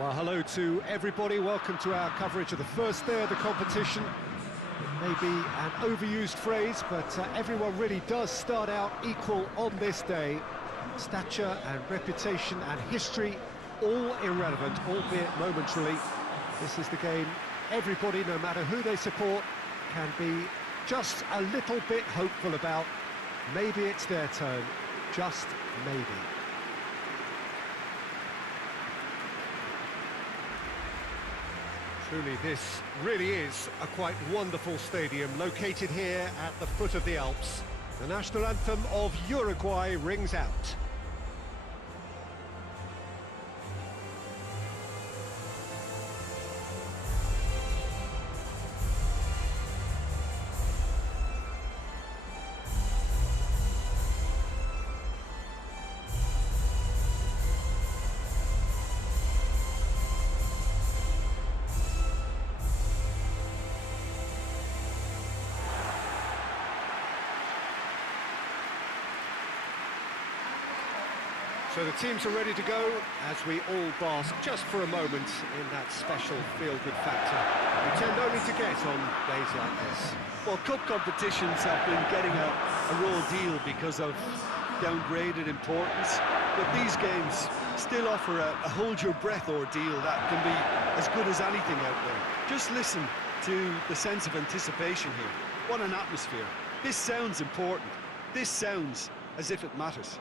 Well, hello to everybody. Welcome to our coverage of the first day of the competition. It may be an overused phrase, but everyone really does start out equal on this day. Stature and reputation and history, all irrelevant, albeit momentarily. This is the game everybody, no matter who they support, can be just a little bit hopeful about. Maybe it's their turn, just maybe. Truly, this really is a quite wonderful stadium, located here at the foot of the Alps. The national anthem of Uruguay rings out. So the teams are ready to go as we all bask just for a moment in that special feel-good factor we tend only to get on days like this. Well, cup competitions have been getting a raw deal because of downgraded importance, but these games still offer a hold-your-breath ordeal that can be as good as anything out there. Just listen to the sense of anticipation here. What an atmosphere. This sounds important. This sounds as if it matters.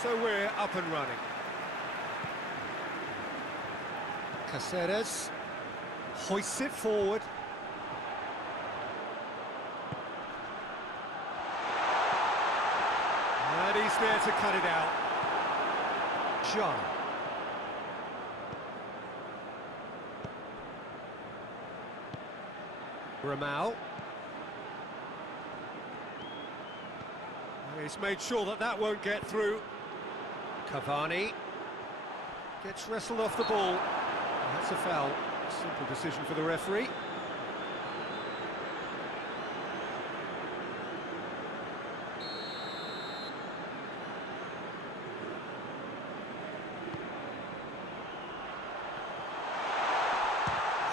So we're up and running. Caceres hoists it forward. And he's there to cut it out. John. Ramau. He's made sure that that won't get through. Cavani gets wrestled off the ball. And that's a foul. Simple decision for the referee.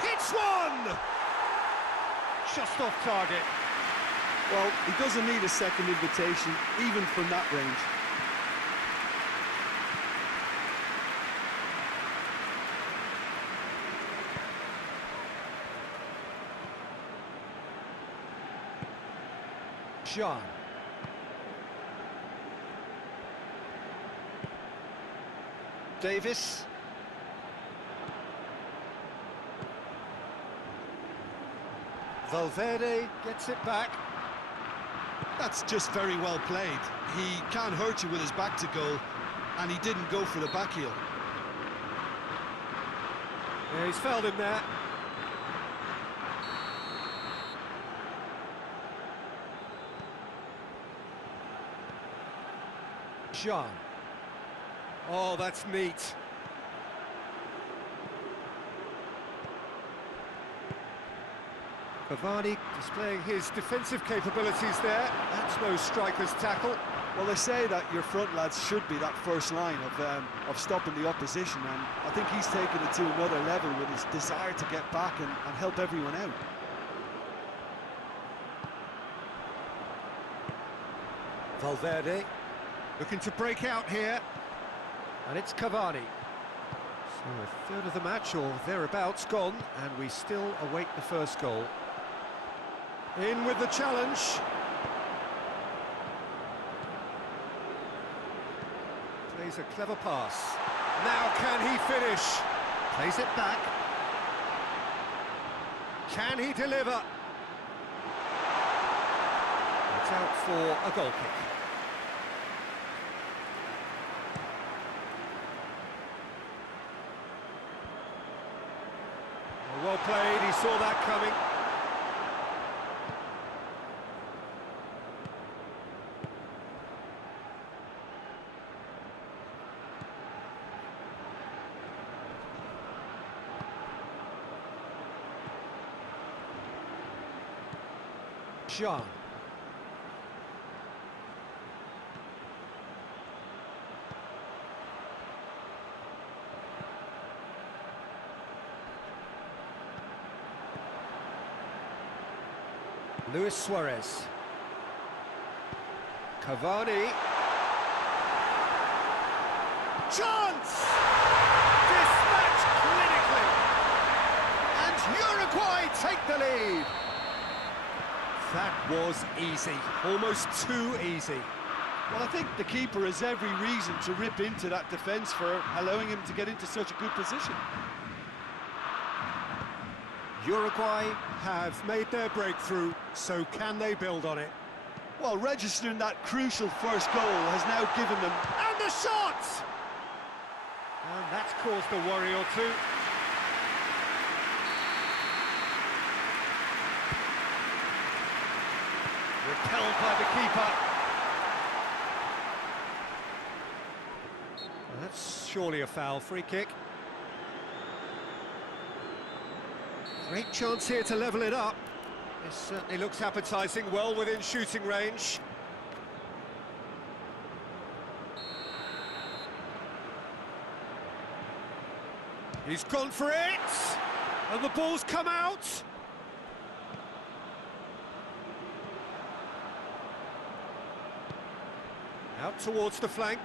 Hits one! Just off target. Well, he doesn't need a second invitation, even from that range. John. Davis. Valverde gets it back. That's just very well played. He can't hurt you with his back to goal, and he didn't go for the back heel. Yeah, he's fouled him there. John. Oh, that's neat. Cavani displaying his defensive capabilities there. That's no striker's tackle. Well, they say that your front lads should be that first line of stopping the opposition, and I think he's taken it to another level with his desire to get back and help everyone out. Valverde looking to break out here, and it's Cavani. So a third of the match or thereabouts gone, and we still await the first goal. In with the challenge. Plays a clever pass. Now can he finish? Plays it back. Can he deliver? It's out for a goal kick. Well played, he saw that coming. Jean. Luis Suarez. Cavani. Chance! Dispatched clinically. And Uruguay take the lead. That was easy, almost too easy. Well, I think the keeper has every reason to rip into that defence for allowing him to get into such a good position. Uruguay have made their breakthrough, so can they build on it? Well, registering that crucial first goal has now given them... And the shot! And that's caused a worry or two. Repelled by the keeper. Well, that's surely a foul. Free kick. Great chance here to level it up. This certainly looks appetising, well within shooting range. He's gone for it! And the ball's come out! Out towards the flank.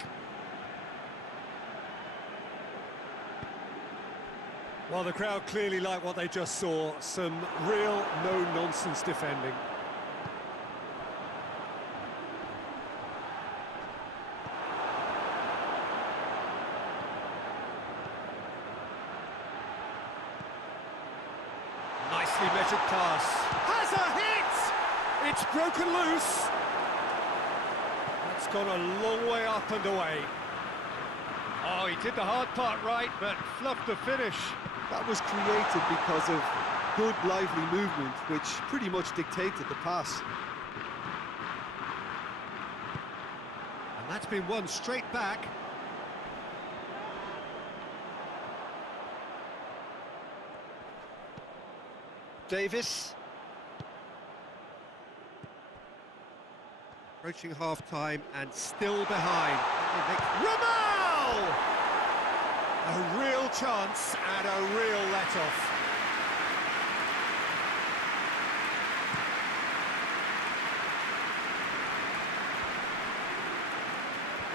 Well, the crowd clearly like what they just saw. Some real no-nonsense defending. Nicely measured pass. Has a hit! It's broken loose. That's gone a long way up and away. Oh, he did the hard part right, but fluffed the finish. That was created because of good, lively movement, which pretty much dictated the pass. And that's been won straight back. Davis. Approaching half-time and still behind. Ramal! A real chance and a real let-off.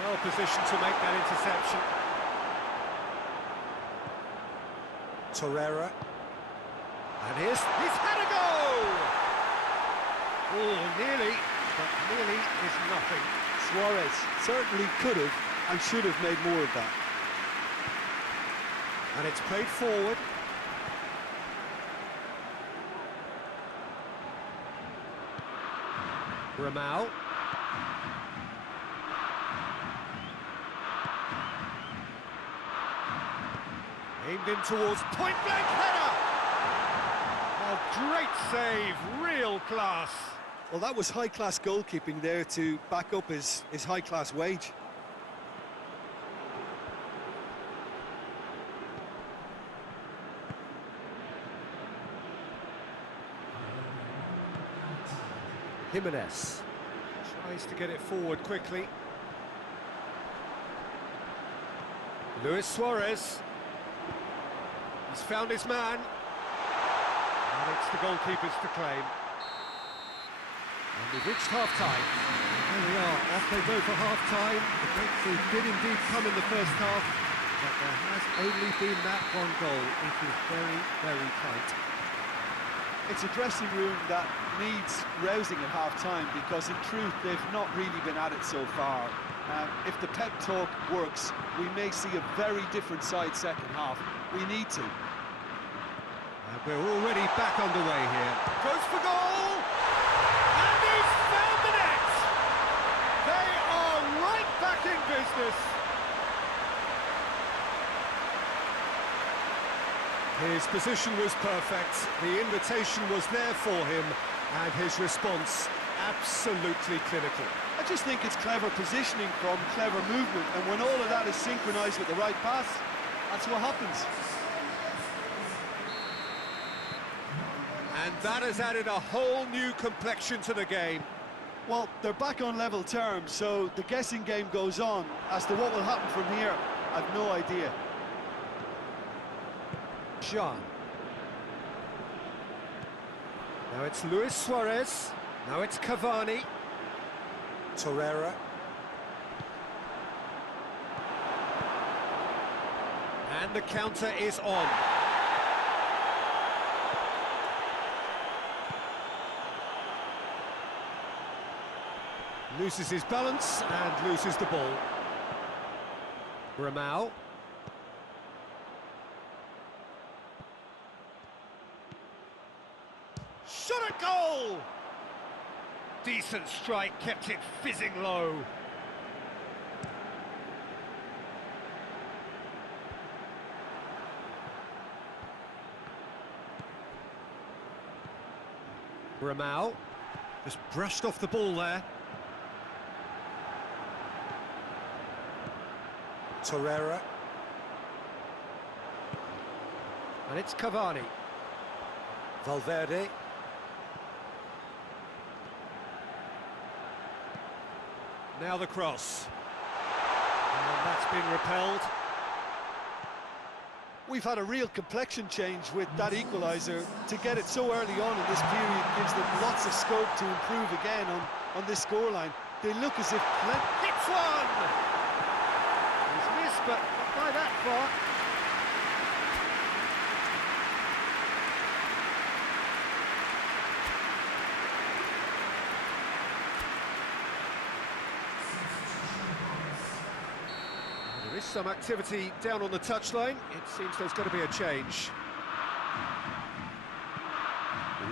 Well positioned to make that interception. Torreira. And he's had a go! Oh, nearly, but nearly is nothing. Suarez certainly could have and should have made more of that. And it's played forward. Ramal. Aimed in towards point-blank header! Oh, great save, real class. Well, that was high-class goalkeeping there to back up his high-class wage. Jimenez tries to get it forward quickly. Luis Suarez. He's found his man. And it's the goalkeepers to claim. And we've reached half-time. There we are, off they go for half-time. The breakthrough did indeed come in the first half, but there has only been that one goal. It is very, very tight. It's a dressing room that needs rousing at half-time because, in truth, they've not really been at it so far. If the pep talk works, we may see a very different side second half. We need to. And we're already back underway here. Goes for goal! And he's found the net! They are right back in business. His position was perfect, the invitation was there for him, and his response absolutely clinical. I just think it's clever positioning from clever movement, and when all of that is synchronised with the right pass, that's what happens. And that has added a whole new complexion to the game. Well, they're back on level terms, so the guessing game goes on. As to what will happen from here, I've no idea. Jean. Now it's Luis Suarez. Now it's Cavani. Torreira. And the counter is on. Loses his balance and loses the ball. Ramao. Shot at goal! Decent strike, kept it fizzing low. Ramao just brushed off the ball there. Torreira. And it's Cavani. Valverde. Now the cross. And that's been repelled. We've had a real complexion change with that equaliser. To get it so early on in this period gives them lots of scope to improve again on this scoreline. They look as if... Hits one! He's missed, but not by that far. There is some activity down on the touchline. It seems there's going to be a change.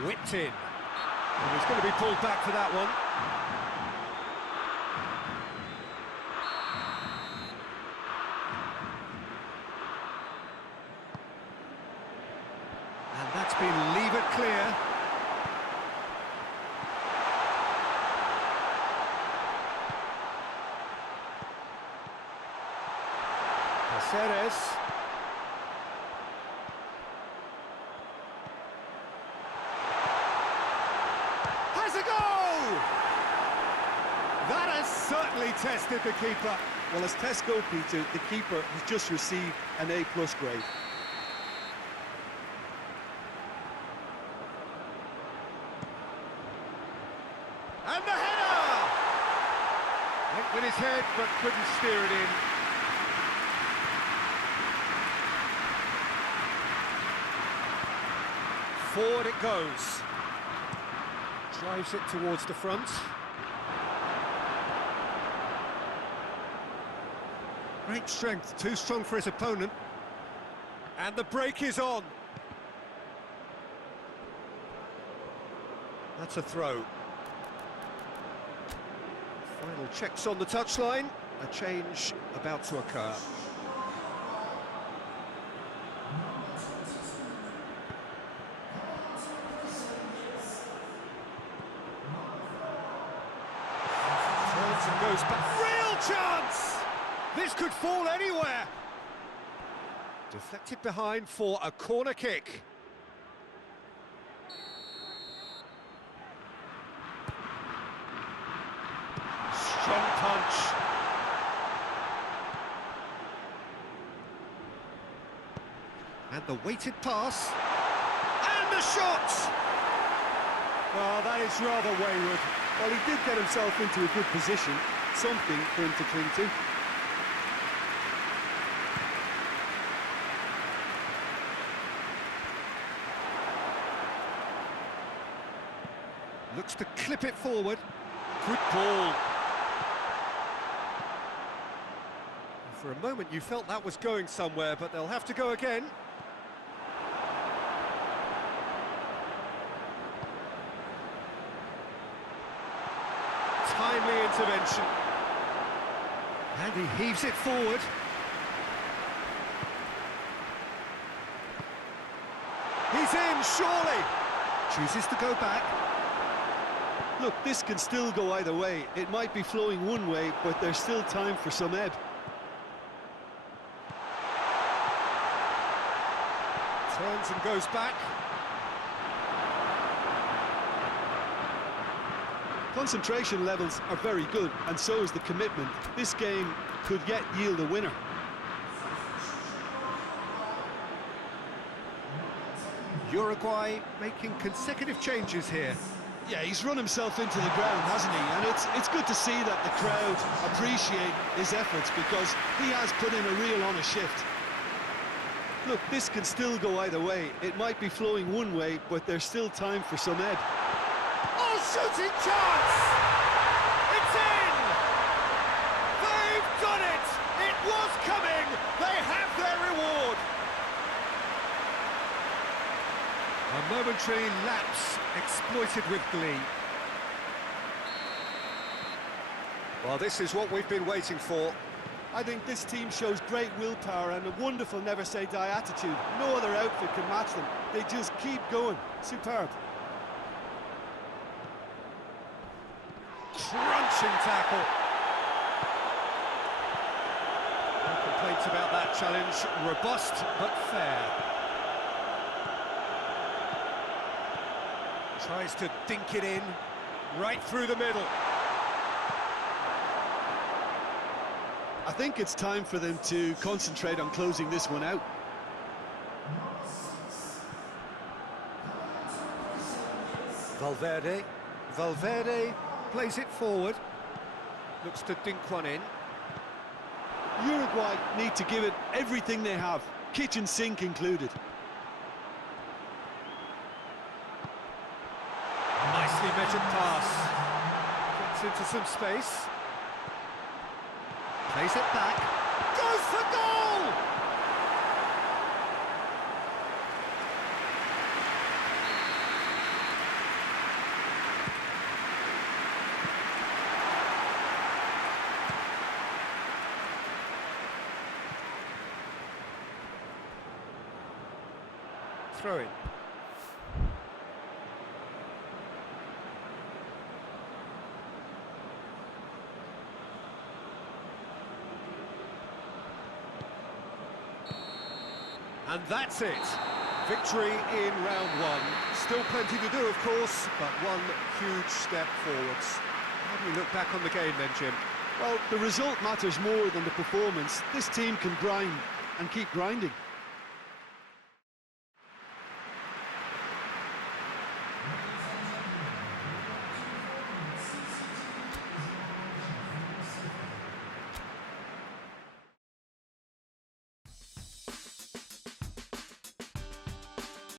Whipped in. And he's going to be pulled back for that one. And that's been leave it clear. Caceres. Has a goal! That has certainly tested the keeper. Well, as tests go, Peter, the keeper has just received an A+ grade. And the header! Went with his head, but couldn't steer it in. Forward it goes. Drives it towards the front. Great strength, too strong for his opponent. And the break is on. That's a throw. Final checks on the touchline. A change about to occur. Turns and goes back. Real chance! This could fall anywhere. Deflected behind for a corner kick. Strong punch. And the weighted pass. And the shot! Oh, that is rather wayward. Well, he did get himself into a good position, something for him to cling to. Looks to clip it forward. Good ball. For a moment you felt that was going somewhere, but they'll have to go again. Timely intervention. And he heaves it forward. He's in, surely. Chooses to go back. Look, this can still go either way. It might be flowing one way, but there's still time for some ebb. Turns and goes back. Concentration levels are very good, and so is the commitment. This game could yet yield a winner. Uruguay making consecutive changes here. Yeah, he's run himself into the ground, hasn't he? And it's good to see that the crowd appreciate his efforts, because he has put in a real honest shift. Look, this can still go either way. It might be flowing one way, but there's still time for some ebb. Oh, shooting chance! It's in! They've done it! It was coming! They have their reward! A momentary lapse exploited with glee. Well, this is what we've been waiting for. I think this team shows great willpower and a wonderful never-say-die attitude. No other outfit can match them. They just keep going. Superb. Crunching tackle. No complaints about that challenge. Robust but fair. Tries to dink it in, right through the middle. I think it's time for them to concentrate on closing this one out. Valverde plays it forward. Looks to dink one in. Uruguay need to give it everything they have, kitchen sink included. Nicely measured pass. Gets into some space. Plays it back. Goes for goal! Throw in. And that's it. Victory in round one. Still plenty to do, of course, but one huge step forwards. How do you look back on the game then, Jim? Well, the result matters more than the performance. This team can grind and keep grinding.